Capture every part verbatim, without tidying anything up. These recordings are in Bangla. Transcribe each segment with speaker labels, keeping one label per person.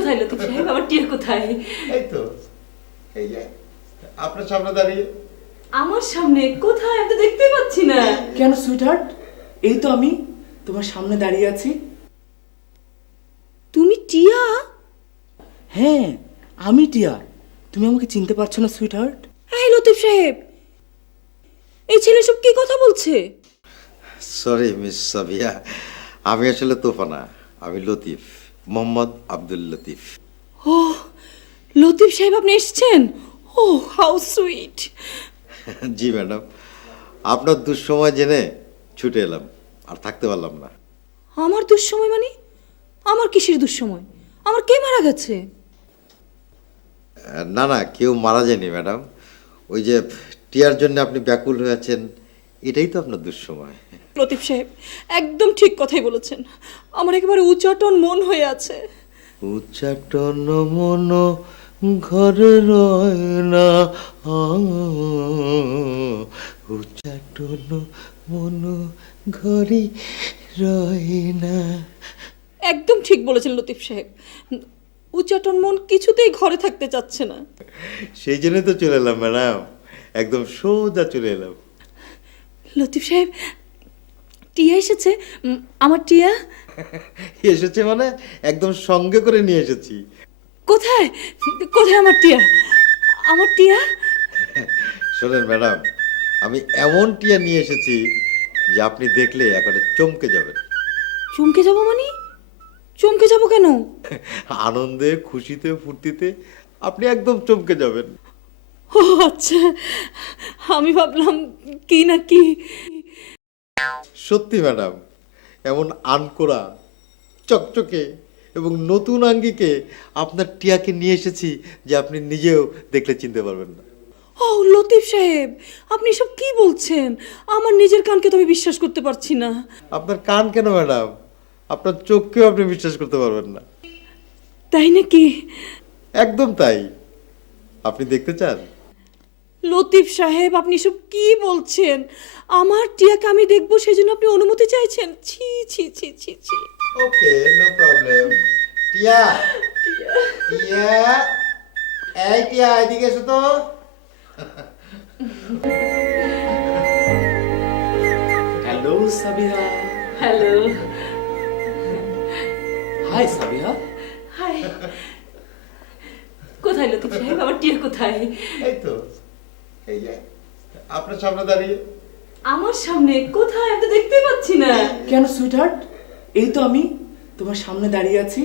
Speaker 1: কোথায় লতিফ সাহেব, আমার টিয়া কোথায়?
Speaker 2: এই তো, এই যে আপনার সামনে দাঁড়িয়ে।
Speaker 1: আমার সামনে কোথায়? আমি তো দেখতেই পাচ্ছি না।
Speaker 3: কেন সুইটহার্ট, এই তো আমি তোমার সামনে দাঁড়িয়ে আছি।
Speaker 1: তুমি টিয়া?
Speaker 3: হ্যাঁ, আমি টিয়া। তুমি আমাকে চিনতে পারছো না সুইটহার্ট?
Speaker 1: এই লতিফ সাহেব, এই ছেলে সব কি কথা বলছে?
Speaker 2: সরি মিস সাবিয়া, আমি আসলে তোফানা, আমি লতিফ, মোহাম্মদ আব্দুল লতিফ।
Speaker 1: ও লতিফ সাহেব, আপনি এসেছেন? ও হাউ সুইট।
Speaker 2: জি ম্যাডাম, আপনার দুঃসময় জেনে ছুটে এলাম, আর থাকতে পারলাম না।
Speaker 1: আমার দুঃসময় মানে? আমার কিসের দুঃসময়? আমার কে মারা গেছে?
Speaker 2: না না, কেউ মারা যায়নি ম্যাডাম। ওই যে টিয়ার জন্য আপনি ব্যাকুল হয়ে আছেন, এটাই তো আপনার দুঃসময়।
Speaker 1: লতিফ সাহেব একদম ঠিক কথাই বলেছেন। আমার একেবারে উচ্চাটন মন হয়ে আছে।
Speaker 2: উচ্চাটন মন ঘরে রয় না, উচ্চাটন মন ঘরে রয় না।
Speaker 1: একদম ঠিক বলেছেন লতিফ সাহেব, উচ্চাটন মন কিছুতেই ঘরে থাকতে চাচ্ছে না।
Speaker 2: সেই জন্যই তো চলে এলাম ম্যাডাম, একদম সোজা চলে এলাম।
Speaker 1: লতিফ সাহেব, টিয়া এসেছে? উম, আমার টিয়া
Speaker 2: এসেছে মানে একদম সঙ্গে করে নিয়ে এসেছি।
Speaker 1: কোথায়? কোথায় আমার টিয়া? আমার টিয়া?
Speaker 2: শোনেন ম্যাডাম, আমি এমন টিয়া নিয়ে এসেছি যে আপনি দেখলে একেবারে চমকে যাবেন।
Speaker 1: চমকে যাব মানে? চমকে যাব কেন?
Speaker 2: আনন্দে, খুশিতে, ফুর্তিতে আপনি একদম চমকে যাবেন।
Speaker 1: ও আচ্ছা, আমি ভাবলাম কি না কি।
Speaker 2: সত্যি ম্যাডাম, এমন আনকোরা, চকচকে এবং নতুন আঙ্গিকে আপনার টিয়াকে নিয়ে এসেছি যে আপনি নিজেও দেখলে চিনতে পারবেন না।
Speaker 1: ও লতিফ সাহেব, আপনি সব কি বলছেন? আমার নিজের কানকে তো আমি বিশ্বাস করতে পারছি না।
Speaker 2: আপনার কান কেন ম্যাডাম, আপনার চোখকেও আপনি বিশ্বাস করতে পারবেন না।
Speaker 1: তাই নাকি?
Speaker 2: একদম তাই। আপনি দেখতে চান?
Speaker 1: লতিফ সাহেব, আপনি সব কি বলছেন? আমার টিয়াকে আমি দেখবো, সেই জন্য আপনি অনুমতি চাইছেন? ছি ছি ছি ছি ছি।
Speaker 2: Okay, no problem. Tia, Tia, এই টিয়া, এদিকে এসো তো।
Speaker 3: Hello Sabiha.
Speaker 1: Hello.
Speaker 3: Hi Sabiha.
Speaker 1: Hi. কোথায় লতিফ সাহেব, আমার টিয়া কোথায়?
Speaker 2: এই তো, এই যে আপনার সামনে দাঁড়িয়ে।
Speaker 1: আমার সামনে কোথায়? আমি তো দেখতেই পাচ্ছি না।
Speaker 3: কেন সুইটহার্ট, এই তো আমি তোমার সামনে দাঁড়িয়ে আছি।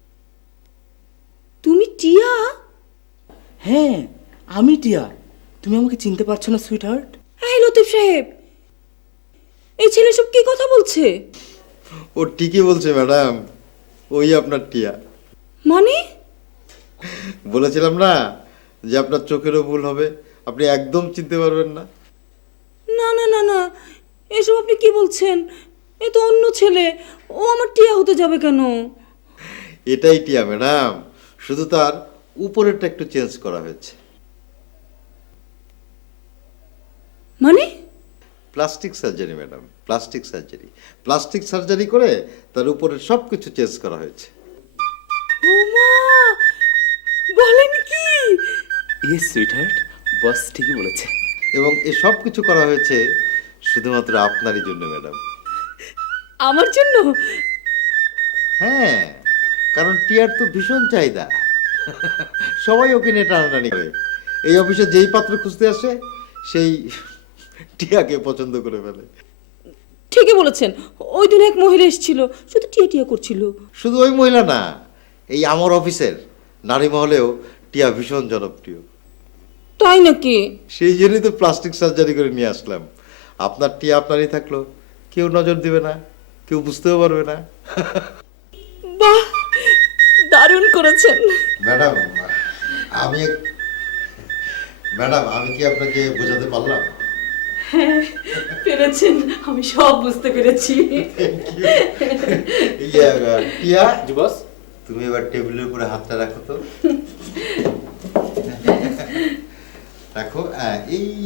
Speaker 1: তুমি টিয়া?
Speaker 3: হ্যাঁ, আমি টিয়া। তুমি আমাকে চিনতে পারছো না সুইটহার্ট?
Speaker 1: এই লতিফ সাহেব, এই ছেলে সব কি কথা বলছে?
Speaker 2: ও ঠিকই বলছে ম্যাডাম, ওই আপনার টিয়া।
Speaker 1: মানে?
Speaker 2: বলেছিলাম না যে আপনার চোখেরও ভুল হবে, আপনি একদম চিনতে পারবেন না।
Speaker 1: না না না না, এসব আপনি কি বলছেন? এ তো অন্য ছেলে, ও আমার টিয়া হতে যাবে কেন?
Speaker 2: এটাই টিয়া ম্যাডাম, শুধু তার উপরেরটা একটু চেঞ্জ করা হয়েছে।
Speaker 1: মানে?
Speaker 2: Plastic surgery madam, plastic surgery. Plastic surgery করে তার উপরের সব কিছু চেঞ্জ করা হয়েছে।
Speaker 1: ও মা, বলেন কি?
Speaker 3: ইয়ে সুইটহার্ট, বস ঠিকই বলেছে।
Speaker 2: এবং এই সব কিছু করা হয়েছে শুধুমাত্র আপনারই জন্য ম্যাডাম।
Speaker 1: আমার জন্য?
Speaker 2: হ্যাঁ, কারণ টিয়ার তো ভীষণ চাহিদা, সবাই ওকে নিয়ে টানাটানি করে। এই অফিসে যেই পাত্র খুঁজতে আসে সেই টিয়াকে পছন্দ করে ফেলে।
Speaker 1: ঠিকই বলেছেন, ওই দিন এক মহিলা এসেছিল, শুধু টিয়া টিয়া করছিল।
Speaker 2: শুধু ওই মহিলা না, এই আমার অফিসের নারী মহলেও টিয়া ভীষণ জনপ্রিয়।
Speaker 1: তাই নাকি?
Speaker 2: সেই জন্যই তো প্লাস্টিক সার্জারি করে নিয়ে আসলাম। আপনার টিয়া আপনারই থাকলো, কেউ নজর দিবে না, কেউ বুঝতেও পারবে না।
Speaker 1: বাহ, দারুণ করেছেন।
Speaker 2: ম্যাডাম, আমি ম্যাডাম আমি কি আপনাকে বোঝাতে পারলাম?
Speaker 1: হ্যাঁ পেরেছেন, আমি সব বুঝতে পেরেছি।
Speaker 2: ইয়া, টিয়া,
Speaker 3: জি বস।
Speaker 2: তুমি এবার টেবিলের উপরে হাতটা রাখো তো। রাখো, এই